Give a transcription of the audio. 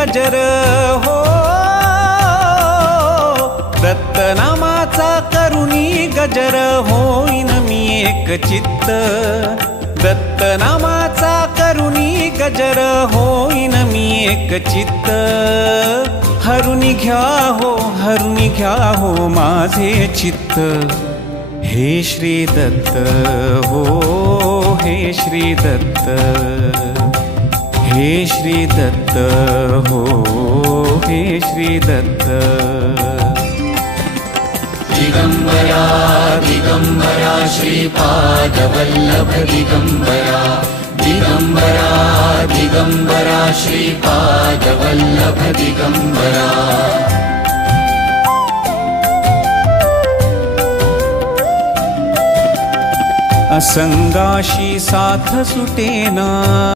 गजर हो, दत्तनामाचा करुणी गजर होईन मी एक चित्त, दत्तनामाचा करुणी गजर होईन मी एक चित्त। हरुनी घ्या हो माझे चित्त, हे श्री दत्त हो, हे श्री दत्त, हे श्री दत्त हो, हे श्री दत्त। दिगंबरा दिगंबरा श्रीपादवल्लभ दिगंबरा, दिगंबरा दिगंबरा श्रीपादवल्लभ दिगंबरा। असंगाशी साथ सुटेना,